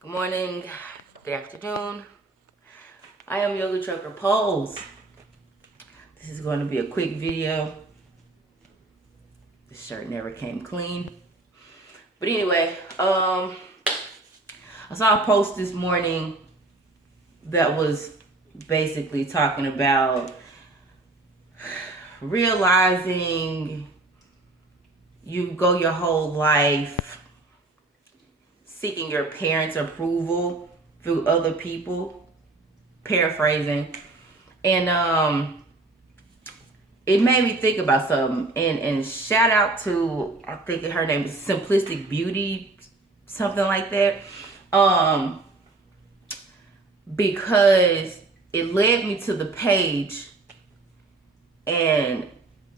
Good morning, good afternoon. I am Yogi Trucker Pose. This is going to be a quick video. This shirt never came clean. But anyway, I saw a post this morning that was basically talking about realizing you go your whole life seeking your parents' approval through other people, paraphrasing, and it made me think about something. And shout out to, I think her name is Simplistic Beauty, something like that, because it led me to the page, and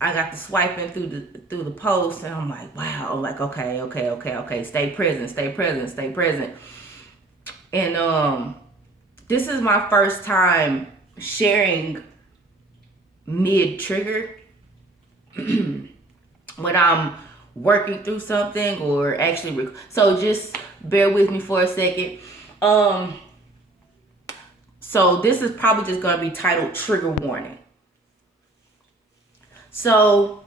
I got to swiping through the post, and I'm like, wow, I'm like, okay, stay present. And this is my first time sharing mid trigger when I'm working through something or actually so just bear with me for a second. So this is probably just going to be titled trigger warning. So,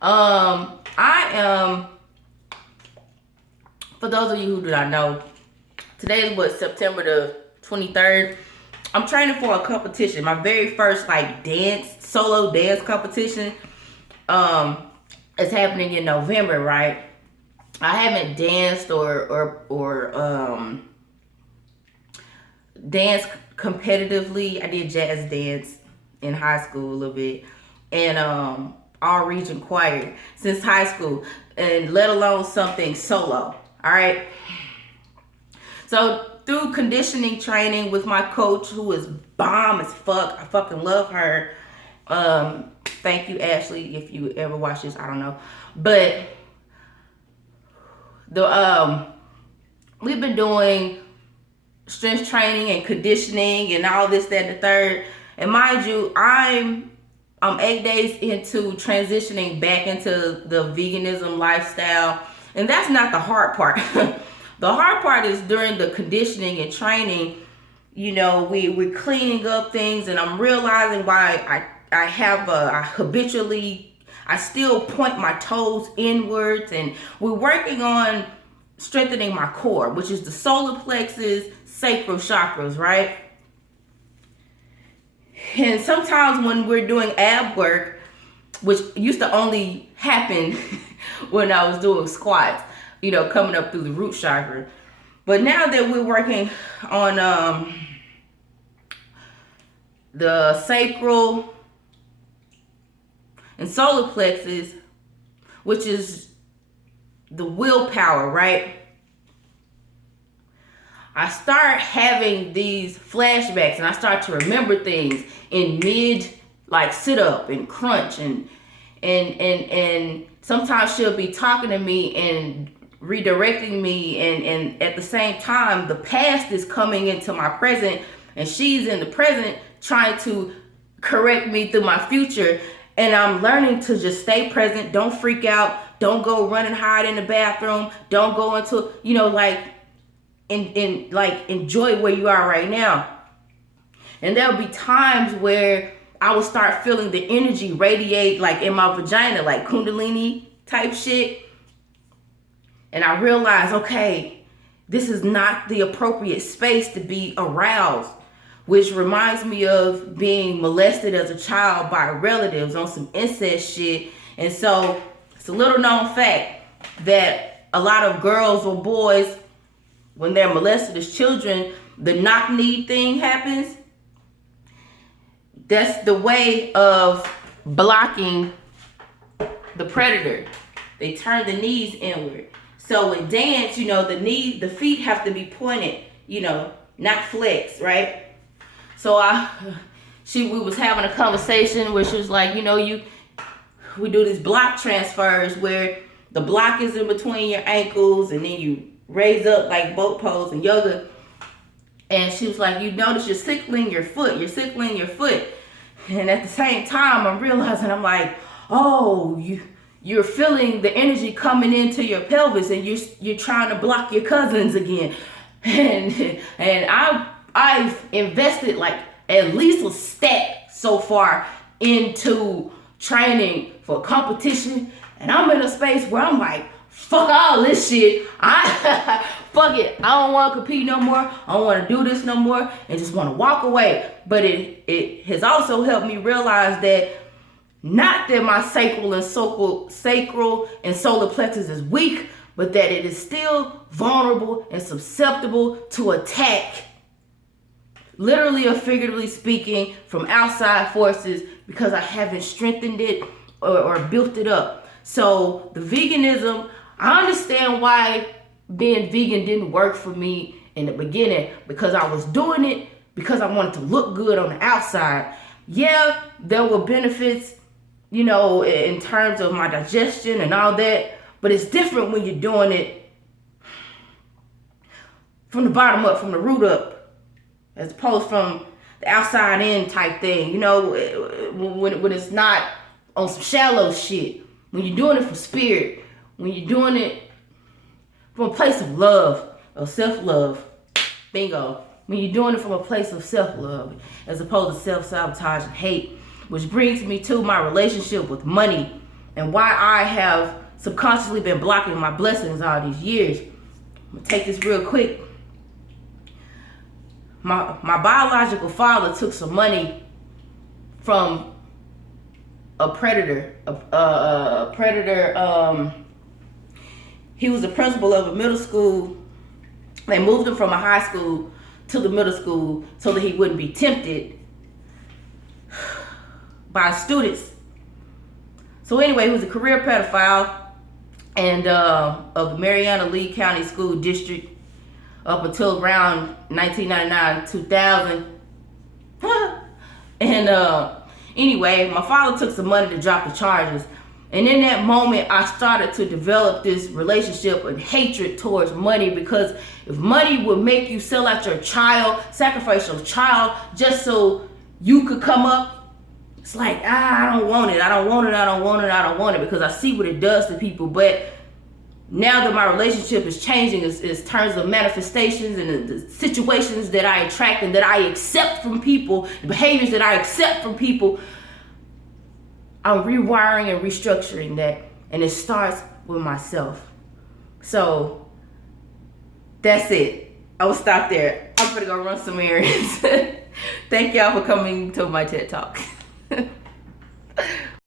I am, for those of you who do not know, today is September the 23rd. I'm training for a competition. My very first solo dance competition is happening in November, right? I haven't danced or danced competitively. I did jazz dance in high school a little bit, and all region choir since high school, and let alone something solo. All right. So through conditioning training with my coach, who is bomb as fuck, I fucking love her. Thank you, Ashley. If you ever watch this, I don't know, but we've been doing strength training and conditioning and all this, that, and the third. And mind you, I'm 8 days into transitioning back into the veganism lifestyle. And that's not the hard part. The hard part is during the conditioning and training, we're cleaning up things, and I'm realizing why I still point my toes inwards, and we're working on strengthening my core, which is the solar plexus, sacral chakras, right? And sometimes when we're doing ab work, which used to only happen when I was doing squats, coming up through the root chakra. But now that we're working on the sacral and solar plexus, which is the willpower, right? I start having these flashbacks, and I start to remember things in mid, sit up and crunch, and sometimes she'll be talking to me and redirecting me, and at the same time the past is coming into my present, and she's in the present trying to correct me through my future. And I'm learning to just stay present, don't freak out, don't go run and hide in the bathroom, don't go into, enjoy where you are right now. And there'll be times where I will start feeling the energy radiate in my vagina, like kundalini type shit. And I realize, okay, this is not the appropriate space to be aroused, which reminds me of being molested as a child by relatives on some incest shit. And so it's a little known fact that a lot of girls or boys, when they're molested as children, the knock-knee thing happens. That's the way of blocking the predator. They turn the knees inward. So in dance, the feet have to be pointed, not flexed, right? So we was having a conversation where she was like, we do these block transfers where the block is in between your ankles, and then you raise up like boat pose and yoga. And she was like, notice you're sickling your foot. And at the same time, I'm realizing, I'm like, oh, you're feeling the energy coming into your pelvis, and you're trying to block your cousins again. And I've invested like at least a stack so far into training for competition, and I'm in a space where I'm like, fuck all this shit. Fuck it. I don't want to compete no more. I don't want to do this no more, and just want to walk away. But it has also helped me realize that not that my sacral and solar plexus is weak, but that it is still vulnerable and susceptible to attack, literally or figuratively speaking, from outside forces, because I haven't strengthened it or built it up. So the veganism, I understand why being vegan didn't work for me in the beginning, because I was doing it because I wanted to look good on the outside. Yeah, there were benefits, in terms of my digestion and all that, but it's different when you're doing it from the bottom up, from the root up, as opposed from the outside in type thing, when it's not on some shallow shit. When you're doing it from spirit, when you're doing it from a place of love, of self-love, bingo. When you're doing it from a place of self-love, as opposed to self-sabotage and hate, which brings me to my relationship with money and why I have subconsciously been blocking my blessings all these years. I'm gonna take this real quick. My biological father took some money from a predator. He was the principal of a middle school. They moved him from a high school to the middle school so that he wouldn't be tempted by students. So anyway, he was a career pedophile and of the Mariana-Lee County School District up until around 1999, 2000. And anyway, my father took some money to drop the charges. And in that moment, I started to develop this relationship and hatred towards money, because if money would make you sell out your child, sacrifice your child just so you could come up, it's like, I don't want it. I don't want it. I don't want it. I don't want it, because I see what it does to people. But now that my relationship is changing in terms of manifestations and the situations that I attract and that I accept from people, the behaviors that I accept from people, I'm rewiring and restructuring that. And it starts with myself. So that's it. I will stop there. I'm gonna go run some errands. Thank y'all for coming to my TED Talk.